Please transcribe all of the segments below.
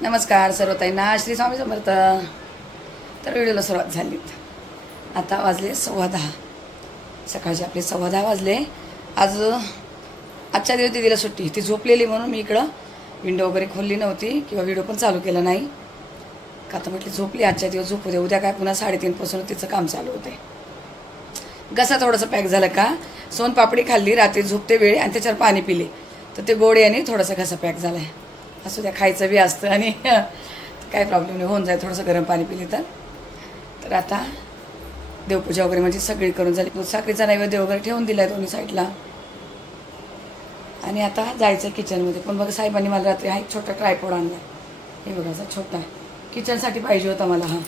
नमस्कार सर्व ताईंना, श्री स्वामी समर्थ. तर व्हिडिओला सुरुवात झाली. आता वाजले 10:15. सकाळचे आपले 10:15 वाजले. आजच्या दिवस दीदीला सुट्टी, ती झोपलेली म्हणून मी इकडं विंडो वगैरे खोलली नव्हती किंवा व्हिडिओ पण चालू केला नाही. का तर म्हटली झोपली, आजच्या दिवस झोपू दे, उद्या काय पुन्हा 3:30 पासून तिचं काम चालू होते. घसा थोडंसं पॅक झालं का, सोनपापडी खाल्ली रात्री झोपते वेळी आणि त्याच्यावर पाणी पिले तर ते गोड याने थोडासा घसा पॅक झालाय. असू द्या, खायचं बी असतं आणि काय प्रॉब्लेम नाही, होऊन जाईल थोडंसं गरम पाणी पिले तर. आता देवपूजा वगैरे म्हणजे सगळी करून झाली. साखरेचा नैवेद्य वगैरे ठेवून दिलाय दोन्ही साईडला. आणि आता जायचं किचनमध्ये. पण बघा, साहेबांनी मला रात्री हा एक छोटा ट्रायपॉड आणला. हे बघा, असा छोटा किचनसाठी पाहिजे होता मला. हा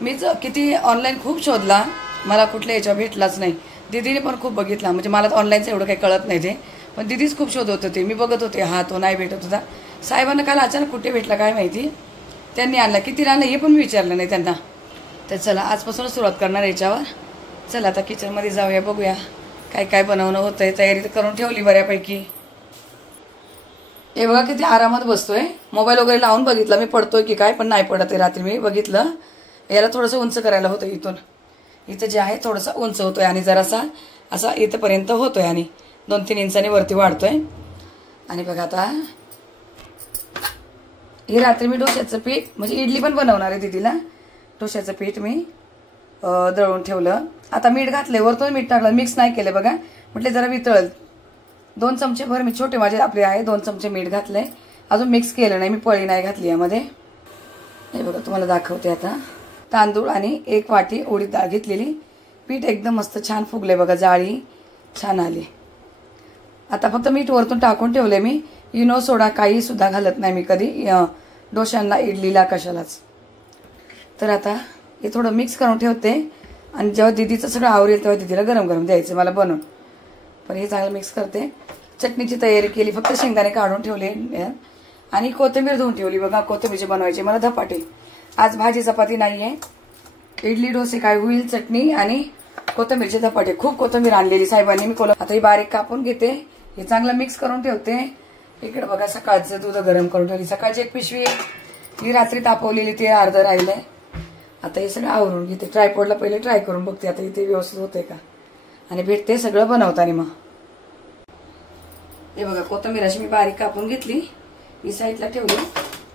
मीच किती ऑनलाईन खूप शोधला, मला कुठल्या याच्यावर भेटलाच नाही. दीदीने पण खूप बघितला, म्हणजे मला तर ऑनलाईनचं एवढं काही कळत नाही ते, पण दीदीच खूप शोधत होते. मी बघत होते, हा तो नाही भेटत होता. साहेबांना काल अचानक कुठे भेटला काय माहिती, त्यांनी आणला. किती आणला हे पण मी विचारलं नाही त्यांना. तर चला, आजपासूनच सुरुवात करणार याच्यावर. चला आता किचनमध्ये जाऊया, बघूया काय काय बनवणं होतंय. तयारी तर करून ठेवली बऱ्यापैकी. हे बघा किती आरामात बसतोय. मोबाईल वगैरे लावून बघितला मी पडतोय की काय, पण नाही पडत आहे. रात्री मी बघितलं, याला थोडंसं उंच करायला होतं. इथं जे आहे थोडंसं उंच होतोय आणि जरासा असा इथंपर्यंत होतोय आणि 2-3 इंचाने वरती वाढतोय. आणि बघा आता हे रात्री मी डोश्याचं पीठ, म्हणजे इडली पण बनवणार आहे दीदीला, डोश्याचं पीठ मी दळून ठेवलं. आता मीठ घातलंय, वरतून मीठ टाकलं, मिक्स नाही केलं. बघा म्हटले जरा वितळल. 2 चमचे भर मी, छोटे माझे आपले आहे, 2 चमचे मीठ घातलंय. अजून मिक्स केलं नाही मी, पळी नाही घातली यामध्ये. हे बघा तुम्हाला दाखवते आता. तांदूळ आणि 1 वाटी उडीद डाळ घेतलेली. पीठ एकदम मस्त छान फुगले बघा, जाळी छान आली. आता फक्त मीठ वरतून टाकून ठेवले मी. इनो सोडा काही सुद्धा घालत नाही मी कधी डोशांना, इडलीला, कशालाच. तर आता हे थोडं मिक्स करून ठेवते आणि जेव्हा दीदीचं सगळं आवरेल तेव्हा दीदीला गरम गरम द्यायचं मला बनवून. पण हे चांगलं मिक्स करते. चटणीची तयारी केली, फक्त शेंगदाणे काढून ठेवले आणि कोथिंबीर धुवून ठेवली. बघा कोथिंबीरचे बनवायचे मला धपाटे. आज भाजी चपाती नाही आहे. इडली डोसे काय होईल, चटणी आणि कोथिंबीरचे धपाटे. खूप कोथिंबीर आणलेली साहेबांनी. मी आता ही बारीक कापून घेते, हे चांगलं मिक्स करून ठेवते. इकडे बघा सकाळचं दूध गरम करून ठेवली. सकाळची 1 पिशवी ही रात्री तापवलेली, ते अर्ध राहिलंय. आता हे सगळं आवरून घेते. ट्रायपॉडला पहिले ट्राय करून बघते आता इथे व्यवस्थित होते का, आणि भेटते सगळं बनवताना. मग हे बघा कोथिंबीर अशी मी बारीक कापून घेतली, ही साईडला ठेवली.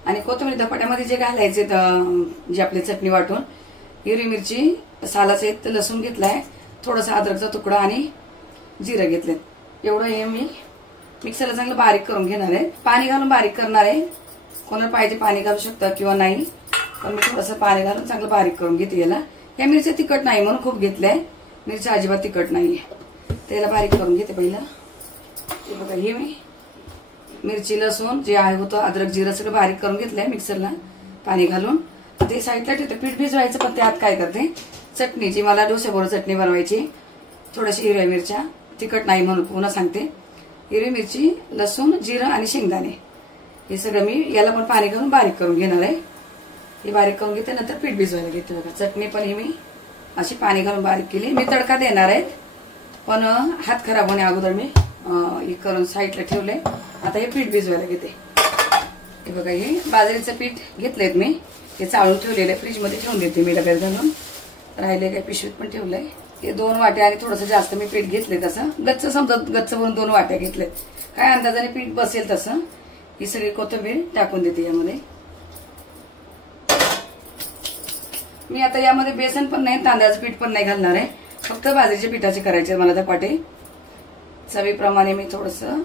आणि कोथिंबीर धपाट्यामध्ये जे घालायचे, जे आपली चटणी वाटून, हिरवी मिरची सालाचे, लसूण घेतलाय, थोडासा अद्रकचा तुकडा आणि जिरं घेतले. एवढं हे मी मिक्सरला चांगलं बारीक करून घेणार आहे. पाणी घालून बारीक करणार आहे. कोणाला पाहिजे पाणी घालू शकतं किंवा नाही, पण मी थोडंसं पाणी घालून चांगलं बारीक करून घेते याला. या मिरच्या तिखट नाही म्हणून खूप घेतलंय, मिरच्या अजिबात तिखट नाहीये. त्याला बारीक करून घेते पहिलं. हे बघा, हे मी मिरची, लसूण जे आहे होतं, अद्रक, जिरं सगळं बारीक करून घेतलंय मिक्सरला पाणी घालून. ते साईडला ठेवते. पीठ भिजवायचं, पण त्यात काय करते, चटणीची मला डोस्याबरोबर चटणी बनवायची. थोड्याशा हिरव्या मिरच्या, तिखट नाही म्हणून पुन्हा सांगते. हिरवी मिरची, लसूण, जिरं आणि शेंगदाणे, हे सगळं मी याला पण पाणी घालून बारीक करून घेणार आहे. हे बारीक करून घेते, नंतर पीठ भिजवायला घेते. बघा चटणी पण ही मी अशी पाणी घालून बारीक केली. मी तडका देणार आहे, पण हात खराब होण्या अगोदर मी हे करून साईडला ठेवले. आता हे पीठ भिजवायला घेते. हे बघा, हे बाजरीचं पीठ घेतलंय मी, हे चाळून ठेवलेलं, फ्रीजमध्ये ठेवून देते मी डब्यात घालून. राहिले काय पिशवीत पण ठेवलंय. हे 2 वाट्या आणि थोडंसं जास्त मी पीठ घेतलंय. तसं गच्च, समजा गच्च भरून 2 वाट्या घेतलेत. काय अंदाजाने पीठ बसेल तसं. ही सगळी कोथिंबीर टाकून देते यामध्ये. मी आता यामध्ये बेसन पण नाही, तांदळाचं पीठ पण नाही घालणार आहे, फक्त बाजरीच्या पिठाचे करायचे मला धपाटे. चवीप्रमाणे मी थोडंसं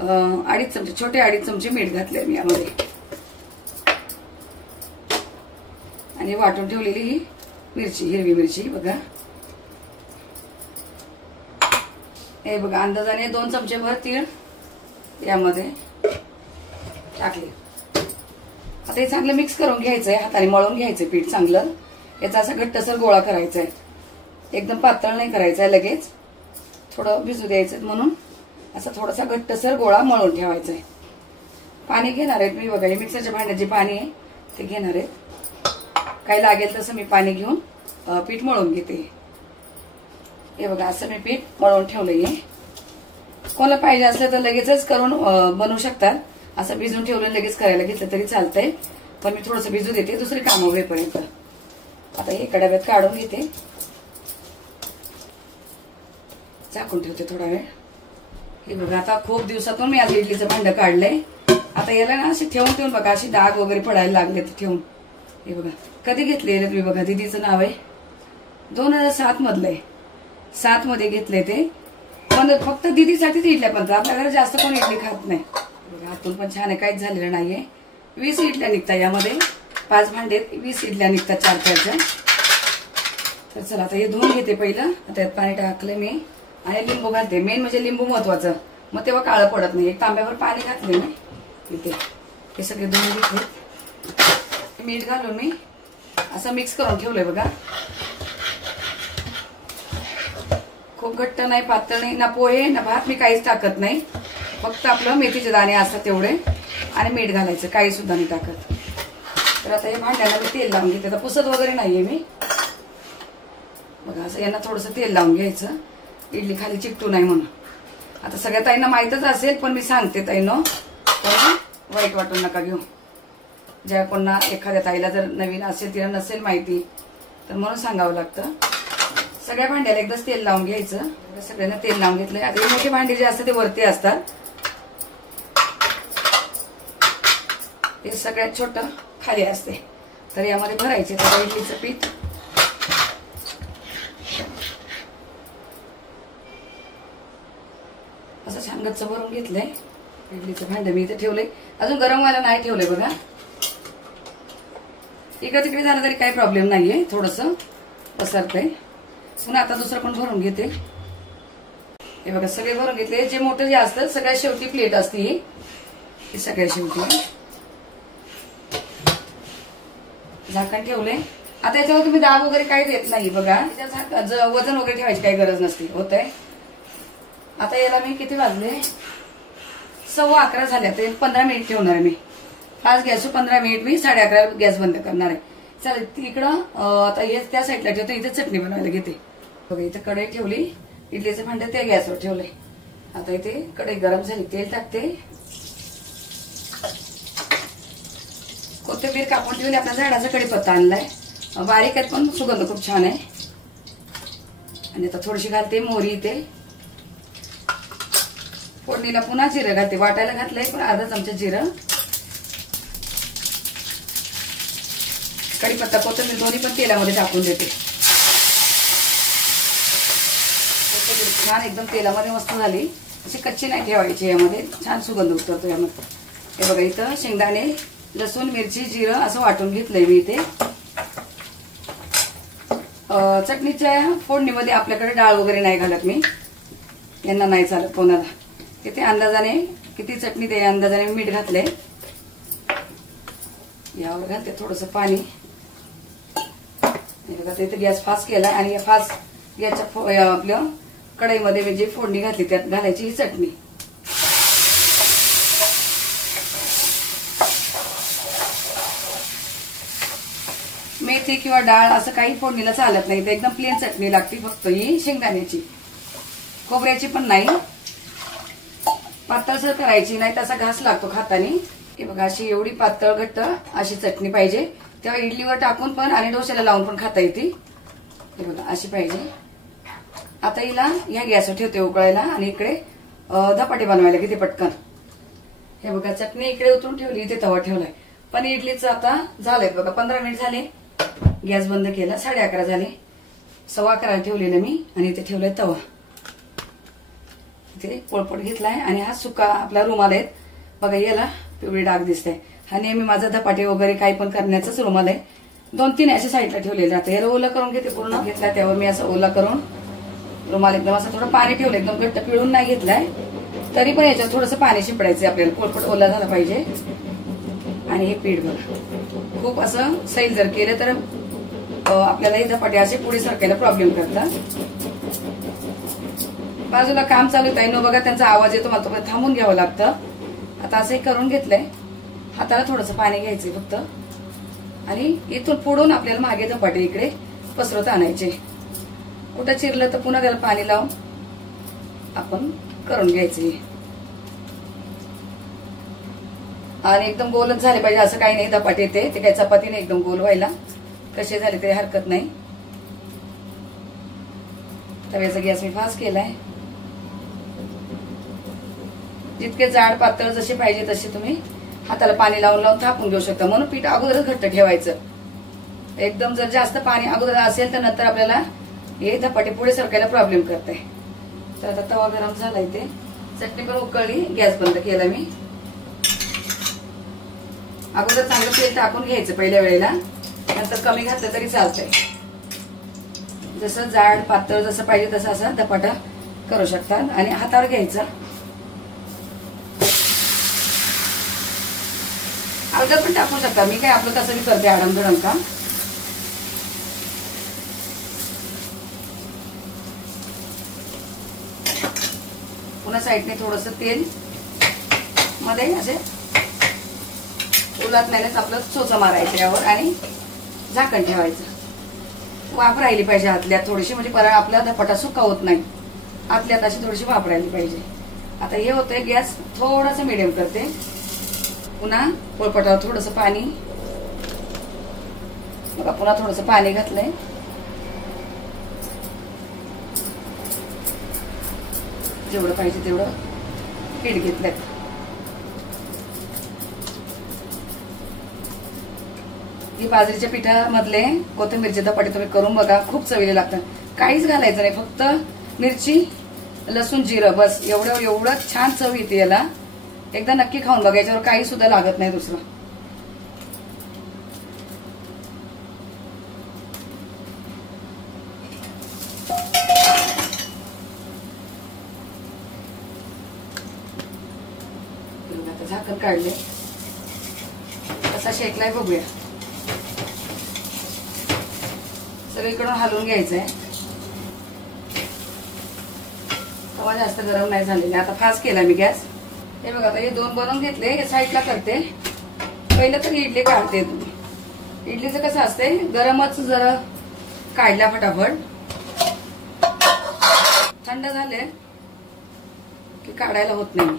2.5 चमचे, छोटे 2.5 चमचे मीठ घातले मी यामध्ये. आणि वाटून ठेवलेली ही मिरची, हिरवी मिरची बघा. हे बघा अंदाजाने 2 चमचे भर तीळ यामध्ये टाकले. आता हे चांगलं मिक्स करून घ्यायचंय, हाताने मळून घ्यायचंय पीठ चांगलं. याचा असा घट्टसर गोळा करायचा आहे, एकदम पातळ नाही करायचा आहे. लगेच थोडं भिजू द्यायचं, म्हणून असा थोडासा घट्टसर गोळा मळून ठेवायचा आहे. पाणी घेणार आहेत मी. बघा, हे मिक्सरच्या भांड्यात जे पाणी आहे ते घेणार आहे. काही लागेल तसं मी पाणी घेऊन पीठ मळून घेते. हे बघा असं मी पीठ मळून ठेवलंय. कोणाला पाहिजे असलं तर लगेचच करून बनवू शकतात, असं भिजून ठेवलं लगेच करायला घेतलं तरी चालतंय, पण मी थोडंसं भिजू देते दुसरी कामं होईपर्यंत. आता हे एका डब्यात काढून घेते, झाकून ठेवते थोडा वेळ. हे बघा आता खूप दिवसातून मी आज इडलीचं भांडं काढलंय. आता याला ना असे ठेवून बघा अशी डाग वगैरे पडायला लागले ठेवून. हे बघा कधी घेतले तुम्ही बघा, दीदीचं नाव आहे 2007 मधलं आहे. 7 मध्ये घेतले ते, पण फक्त दीदीसाठीच इडल्या बनतात. आपल्या घरात जास्त कोण इडली खात नाही. आतून पण छान आहे, काहीच झालेलं नाहीये. 20 इडल्या निघतात यामध्ये, 5 भांडे 20 इडल्या निघतात 4-4च्या. तर चला आता हे धुवून घेते पहिलं. आता यात पाणी टाकले मी आणि लिंबू घालते. मेन म्हणजे लिंबू महत्वाचं, मग तेव्हा काळं पडत नाही. एक तांब्यावर पाणी घातले मी इथे. हे सगळे धुवून घेतले. मीठ घालून मी असं मिक्स करून ठेवलंय बघा. खूप घट्ट नाही, पातळ नाही, ना पोहे ना भात मी काहीच टाकत नाही. फक्त आपलं मेथीचे दाणे असतात तेवढे आणि मीठ घालायचं, काही सुद्धा नाही टाकत. तर आता हे भांड्याला मी तेल लावून घेते. आता पुसत वगैरे नाहीये मी. बघा असं यांना थोडंसं तेल लावून घ्यायचं, इडली खाली चिकटू नाही म्हणून. आता सगळ्या ताईंना माहीतच असेल, पण मी सांगते ताईंनो, तर वाईट वाटून नका घेऊ. ज्या कोणा एखाद्या ताईला जर नवीन असेल, तिला नसेल माहिती, तर म्हणून सांगावं लागतं. सगळ्या भांड्याला एकदाच तेल लावून घ्यायचं. सगळ्यांना तेल लावून घेतलंय. आता हे मोठे भांडे जे असतात ते वरती असतात, हे सगळ्यात छोटं खाली असते. तर यामध्ये भरायचे तर इडलीचं पीठ. असं छान गच्च भरून घेतलंय. इडलीचं भांडं मी इथे ठेवलंय, अजून गरम व्हायला नाही ठेवलंय बघा. इकडे तिकडे झालं तरी काही प्रॉब्लेम नाहीये, थोडंसं पसरतंय. पुन्हा आता दुसरं पण भरून घेते. हे बघा सगळे भरून घेतले. जे मोठं जे असतं सगळ्यात शेवटी प्लेट असते ही सगळ्यात शेवटी. झाकण ठेवले. आता याच्यावर तुम्ही दाब वगैरे काही देत नाही बघा. वजन वगैरे ठेवायची काही गरज नसते, होतंय. आता याला मी किती वाजले, 11:15 झाले. ते 15 मिनिट ठेवणार आहे मी. फास्ट गॅस 15 मिनिट मी 11:30 गॅस बंद करणार आहे. चालेल तिकडं. आता हे त्या साईडला ठेवतो, इथे चटणी बनवायला घेते. बघा इथे कढई ठेवली, इडलीचं भांडं त्या गॅसवर ठेवलंय. आता इथे कढई गरम झाली, तेल टाकते. कोथिंबीर कापून ठेवली. आपल्या झाडाचा कढीपत्ता आणलाय, बारीक आहे पण सुगंध खूप छान आहे. आणि आता थोडीशी घालते मोहरी इथे. फोडणीला पुन्हा जिरं घालते. वाटायला घातलंय पण अर्धा चमचा जिरं, कढीपत्ता, कोथिंबीर दोन्ही पण तेलामध्ये टाकून देते. छान एकदम तेलामध्ये मस्त झाली. अशी कच्ची नाही ठेवायची, यामध्ये छान सुगंध उतरतो यामध्ये. हे बघा इथं शेंगदाणे, लसूण, मिरची, जिरं असं वाटून घेतलंय मी इथे. चटणीच्या फोडणीमध्ये आपल्याकडे डाळ वगैरे नाही घालत मी, यांना नाही चालत कोणाला. इथे अंदाजाने किती चटणी ते अंदाजाने मीठ घातलंय. यावर घालते थोडंसं पाणी. इथे गॅस फास्ट केला आणि फास्ट गॅसच्या आपल्या कढईमध्ये म्हणजे फोडणी घातली, त्यात घालायची ही चटणी. मेथी किंवा डाळ असं काही फोडणीला चालत नाही, एकदम प्लेन चटणी लागते. फक्त ही शेंगदाण्याची, खोबऱ्याची पण नाही. पातळसर करायची नाही, तसा घास लागतो खाताना. हे बघा अशी एवढी पातळ घट्ट अशी चटणी पाहिजे. तेव्हा इडलीवर टाकून पण आणि डोश्याला लावून पण खाता येते. हे बघा अशी पाहिजे. आता हिला या गॅसवर ठेवते उकळायला आणि इकडे धपाटे बनवायला किती पटकन. हे बघा चटणी इकडे उतरून ठेवली, इथे तवा ठेवलाय. पण इडलीचं आता झालंय बघा 15 मिनिट झाले. गॅस बंद केला, 11:30 झाले. 11:15 ठेवलेलं मी आणि इथे ठेवलंय तवा. इथे पोळपट घेतलाय आणि हा सुका आपला रुमाल आहे बघा, याला पिवळी डाग दिसते. हा नेहमी माझा धपाटे वगैरे काही पण करण्याचाच रुमाल आहे. 2-3 अशा साईडला ठेवलेले. आता याला ओला करून घेते. पूर्ण घेतला त्यावर मी असं ओला करून रुमाल एकदम असं थोडं पाणी ठेवलं, एकदम घट्ट पिळून नाही घेतलाय. तरी पण याच्यावर थोडंसं पाणी शिपडायचं आपल्याला, पोळपट ओला झाला पाहिजे. आणि हे पीठ बघा खूप असं सैल जर केलं तर आपल्याला हे धपाटे असे पुढे सरकायला प्रॉब्लेम करतात. बाजूला काम चालू आहे न बघा, त्यांचा आवाज येतो, मला तो थांबून घ्यावं लागतं. आता असं करून घेतलंय. हाताला थोडंसं पाणी घ्यायचंय फक्त आणि इथून पुढून आपल्याला मागे धपाटे इकडे पसरत आणायचे. कुठं चिरलं तर पुन्हा त्याला पाणी लावून आपण करून घ्यायचे. आणि एकदम गोलच झाले पाहिजे असं काही नाही. धपाटे ते काही चपातीने एकदम गोल व्हायला कसे झाले तरी हरकत नाही. तव्याचा गॅस मी फास्ट केलाय. जितके जाड पातळ जसे पाहिजे तसे तुम्ही हाताला पाणी लावून लावून थापून घेऊ शकता. म्हणून पीठ अगोदरच घट्ट ठेवायचं. एकदम जर जास्त पाणी अगोदर असेल तर नंतर आपल्याला हे धपाटे पुढे सरकायला प्रॉब्लेम करते. तर आता तवा गरम झालाय. ते चटणी पण उकळली. गॅस बंद केला मी. अगोदर चांगलं तेल टाकून घ्यायचं पहिल्या वेळेला, नंतर कमी घातलं तरी चालतंय. जसं जाड पातळ जसं पाहिजे तसं असा धपाटा करू शकतात. आणि हातावर घ्यायचा. अगोदर पण टाकू शकता. मी काय आपलं तसं मी करते आडमधडम का. पुन्हा साईडने थोडस तेल मध्ये असे उलट नाहीच आपलं चोचा मारायचं यावर आणि झाकण ठेवायचं. वाफ राहिली पाहिजे आतल्यात थोडीशी, म्हणजे परत आपला धपाटा सुका होत नाही. आतल्यात अशी थोडीशी वाफ राहिली पाहिजे. आता हे होतंय. गॅस थोडासा मिडियम करते. पुन्हा पोळपाटावर थोडस पाणी. बघा पुन्हा थोडस पाणी घातलंय. जेवढं पाहिजे तेवढं पीठ घेतलंय. ही बाजरीच्या पिठामधले कोथिंबीरचे धपाटे तुम्ही करून बघा. खूप चवीला लागतात. काहीच घालायचं नाही, फक्त मिरची, लसूण, जिरं बस. एवढं छान चव येते याला. एकदा नक्की खाऊन बघा. याच्यावर काही सुद्धा लागत नाही दुसरं. आता झाकण काढले. कसा शेकलाय बघूया. सगळीकडून हलवून घ्यायचंय. तवा जास्त गरम नाही झालेला. आता फास्ट केला मी गॅस. हे बघा आता हे दोन बनवून घेतले. हे साईडला करते. पहिलं तर इडली काढते. इडलीचं कसं असते, गरमच जरा काढल्या फटाफट. थंड झाले की काढायला होत नाही.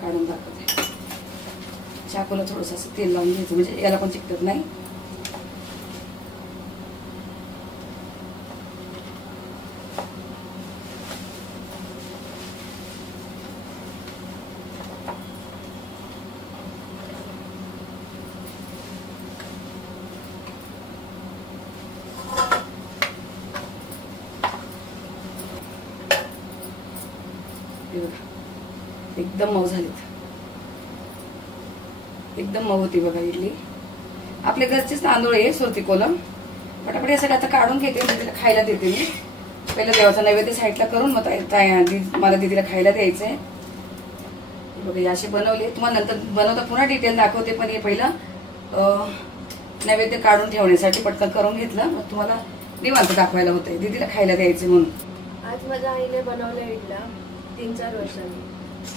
काढून दाखवते. चाकूला थोडस असं तेल लावून घ्यायचं, म्हणजे याला पण चिकटत नाही. एकदम मऊ झालीत. एकदम मऊ होती बघा इडली. आपले घरचेच तांदूळ आहे, सुरती कोलम. पटापट हे सगळं आता काढून घेते. तिला खायला देते मी. पहिला देवाचा नैवेद्य साईडला करून मग मला दीदीला खायला द्यायचंय. बघा अशी बनवली. तुम्हाला नंतर बनवता पुन्हा डिटेल दाखवते. पण हे पहिलं नैवेद्य काढून ठेवण्यासाठी पटकन करून घेतलं. मग तुम्हाला निवांत दाखवायला होतंय. दीदीला खायला द्यायचं म्हणून. आज माझ्या आईने बनवल्या इडल्या 3-4 वर्षांनी.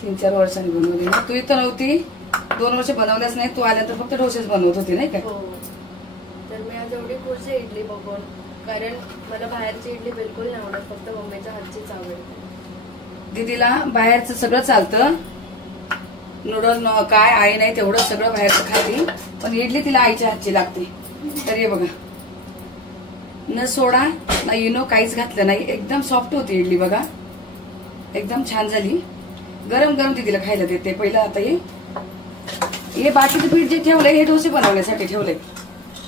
3-4 वर्षांनी बनवली. तू इथं नव्हती, 2 वर्ष बनवल्याच नाही. तू आल्यानंतर फक्त डोसेच बनवत होती नाही का. हो. तर मी आज एवढी खुश आहे इडली बघून. कारण मला बाहेरची इडली बिलकुल नाही आवडत. फक्त मम्मीच्या हातचीच आवडते. दीदीला बाहेरचं सगळं चालतं. नूडल काय आई नाही तेवढं सगळं बाहेरचं खाती. पण इडली तिला आईच्या हातची लागते. तर हे बघा, न सोडा ना इनो काहीच घातलं नाही. एकदम सॉफ्ट होती इडली बघा. एकदम छान झाली. गरम गरम दीदीला खायला देते. पहिलं आता हे बाकीचं पीठ जे ठेवलंय हे डोसे बनवण्यासाठी ठेवलंय.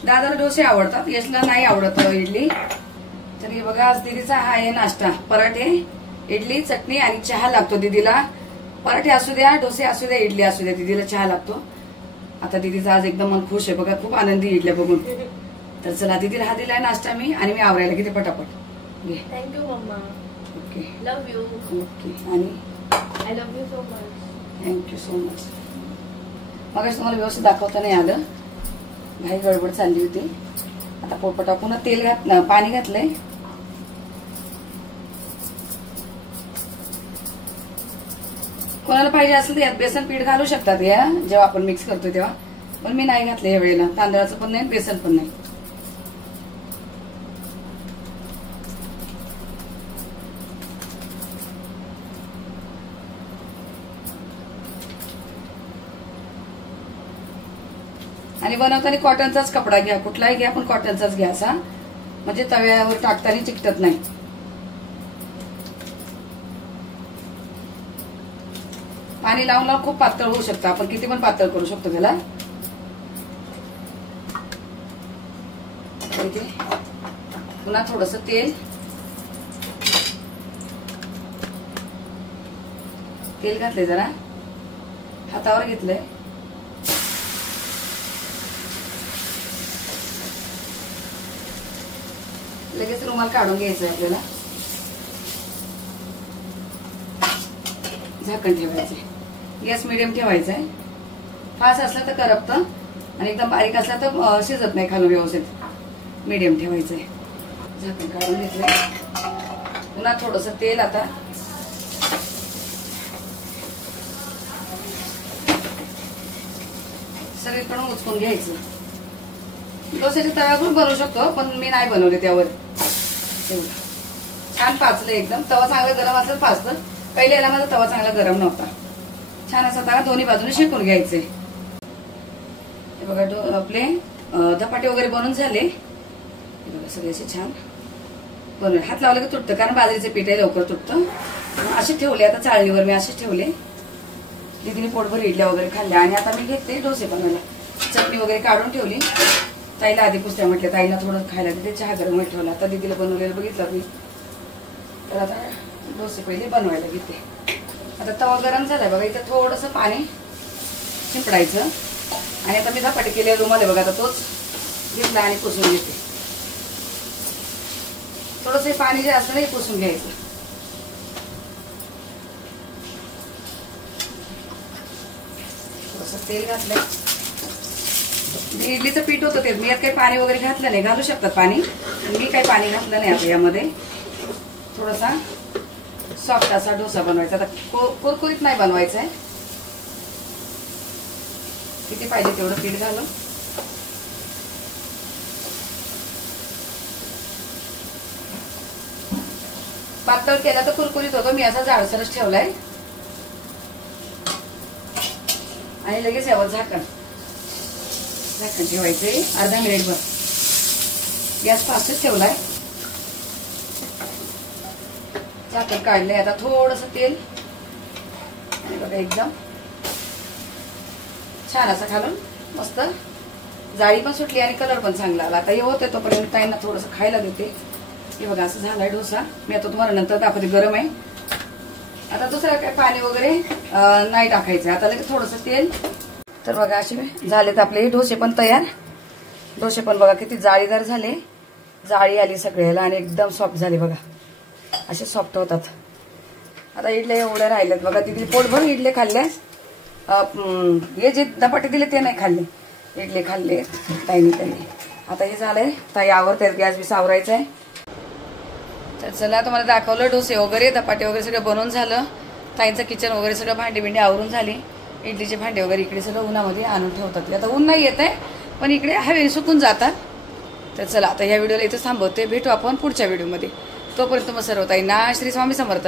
दादाला डोसे आवडतात, यशला नाही आवडत इडली. तर हे बघा आज दीदीचा हा आहे नाश्ता. पराठे, इडली, चटणी आणि चहा लागतो दीदीला. पराठे असू द्या, डोसे असू द्या, इडली असू द्या, दीदीला चहा लागतो. आता दीदीचा आज एकदम मन खुश आहे बघा. खूप आनंदी इडल्या बघून. तर चला दीदीला हा दिलाय नाश्ता मी. आणि मी आवरायला किती पटापट घे. थँक्यू मम्मा. ओके. Love you. ओके. आणि I love you so much. Thank you so much. मग तुम्हाला व्यवस्थित दाखवता नाही आलं. घाई गडबड चालली होती. आता पोळपाटा पुन्हा तेल पाणी घातलंय. कोणाला पाहिजे असेल तर यात बेसन पीठ घालू शकतात या जेव्हा आपण मिक्स करतो तेव्हा. पण मी नाही घातलं या वेळेला. तांदळाचं पण नाही, बेसन पण नाही. आणि बनवताना कॉटनचाच कपडा घ्या, कुठलाही घ्या पण कॉटनचाच घ्या असा, म्हणजे तव्यावर टाकताना चिकटत नाही. पाणी लावून लावून खूप पातळ होऊ शकतं, आपण किती पण पातळ करू शकतो त्याला. पुन्हा थोडस तेल घातले, जरा हातावर घेतलंय. लगेच रुमाल काढून घ्यायचं आपल्याला. झाकण ठेवायचंय. गॅस मिडियम ठेवायचा आहे. फास्ट असला तर करपतं आणि एकदम बारीक असला तर शिजत नाही खालून व्यवस्थित. मिडियम ठेवायचंय. झाकण काढून घेतलंय. पुन्हा थोडस तेल आता सगळीकडून उचकून घ्यायचं. डोस्याच्या तव्यावर बनवू शकतो पण मी नाही बनवले त्यावर. छान पाचलं एकदम. तवा चांगला गरम असेल पाचलं. पहिले याला माझा तवा चांगला गरम नव्हता. छान असा तवा दोन्ही बाजूने शेकून घ्यायचे. हे बघा आपले धपाटे वगैरे बनवून झाले. हे बघा सगळे असे छान बनवले. हात लावले की तुटतं कारण बाजरीचे पीठ आहे, लवकर तुटतं. असे ठेवले आता चाळणीवर मी असे ठेवले. दीदीने पोटभर इडल्या वगैरे खाल्ल्या आणि आता मी घेते डोसे बनवायला. चटणी वगैरे काढून ठेवली. ताईला आधी पुसत्या म्हटल्या, ताईला थोडं खायला तिथे चहा गरम ठेवला. आता दीदीला बनवलेलं बघितलं मी. तर आता डोसे पहिले बनवायला घेते. आता तवा गरम झालाय बघा. इथं थोडंसं पाणी शिंपडायचं आणि आता मी धपाटे केले रुमाल बघा. आता तोच घेतला आणि पुसून घेते. थोडंसं पाणी जे असतं ना हे पुसून घ्यायचं. थोडंसं तेल घातलंय. इडलीचं पीठ होतं ते. मी यात काही पाणी वगैरे घातलं नाही. घालू शकतात पाणी, मी काही पाणी घातलं नाही आता यामध्ये. थोडासा सॉफ्ट असा डोसा बनवायचा. आता कुरकुरीत नाही बनवायचा आहे. किती पाहिजे तेवढं पीठ घालून पातळ केला तर कुरकुरीत होतो. मी असा जाडसरच ठेवलाय आणि लगेच यावर झाकण ठेवायचे अर्धा मिनिटभर. गॅस फास्टच ठेवलाय. झाकण काढलंय. आता थोडस तेल आणि बघा एकदम छान असं घालून मस्त जाळी पण सुटली आणि कलर पण चांगला आला. आता हे होते तोपर्यंत ताईंना थोडस खायला देते. हे बघा असं झालाय डोसा. मी आता तुम्हाला नंतर दाखवते. गरम आहे. आता दुसरं काय पाणी वगैरे नाही टाकायचं. आता लगेच थोडस तेल. तर बघा असे झालेत आपले डोसे पण तयार. डोसे पण बघा किती जाळीदार झाले. जाळी आली सगळ्याला आणि एकदम सॉफ्ट झाले बघा. असे सॉफ्ट होतात. आता इडल्या एवढ्या राहिल्यात बघा. तिथे पोटभर इडले खाल्ले. हे जे धपाटे दिले ते नाही खाल्ले. इडले खाल्ले ताईने त्यांनी. आता हे झालंय. ताई आवरतायत. गॅस बी सावरायचा आहे. तर चला तुम्हाला दाखवलं डोसे वगैरे धपाटे वगैरे सगळं बनवून झालं. ताईंचं किचन वगैरे सगळं भांडी बिंडी आवरून झाली. इडलीचे भांडे वगैरे इकडे सगळं उन्हामध्ये आणून ठेवतात. आता ऊन नाही येत आहे पण इकडे हवे सुकून जातात. तर चला आता या व्हिडिओला इथं थांबवते. भेटू आपण पुढच्या व्हिडिओमध्ये. तोपर्यंत मग सर्व ताईंना श्री स्वामी समर्थ.